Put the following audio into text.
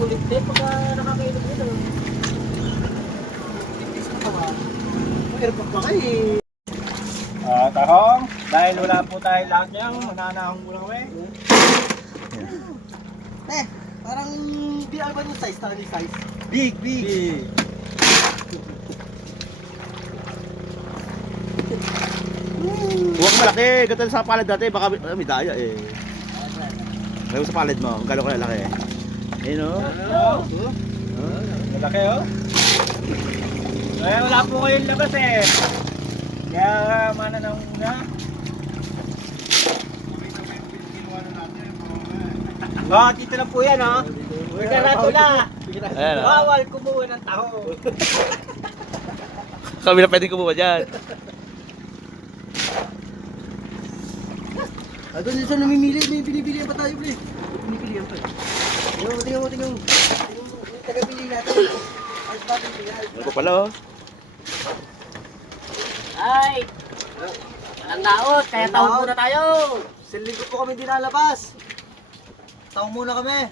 Kulit din pagka nakakainom nito. Airport pa kayo tahong, dahil wala po tayo lahat niyang, mananahong mo lang kami. Parang di ba yung size, tali size? Big. Huwag malaki, ganito sa palad dati, baka may daya eh. Lagay mo sa palad mo, gano'n ka lalaki. Ayun o. Malaki oh. Eh, wala po kayong labas eh. Kaya mananahong muna. Dito na po yan ha. Nagkarato na. Ayan o. Bawal kumuha ng taho. Kami na pwede kumuha dyan. Doon yung sa namimili, may binibili pa tayo pre. Binibili pa. Tingnan mo. Yung taga-pili natin. Ayos ba ito yan? Ano pa pala o? Ay! Walang naot, kaya tawag muna tayo! Silinggo po kami dinalabas. Taong muna kami.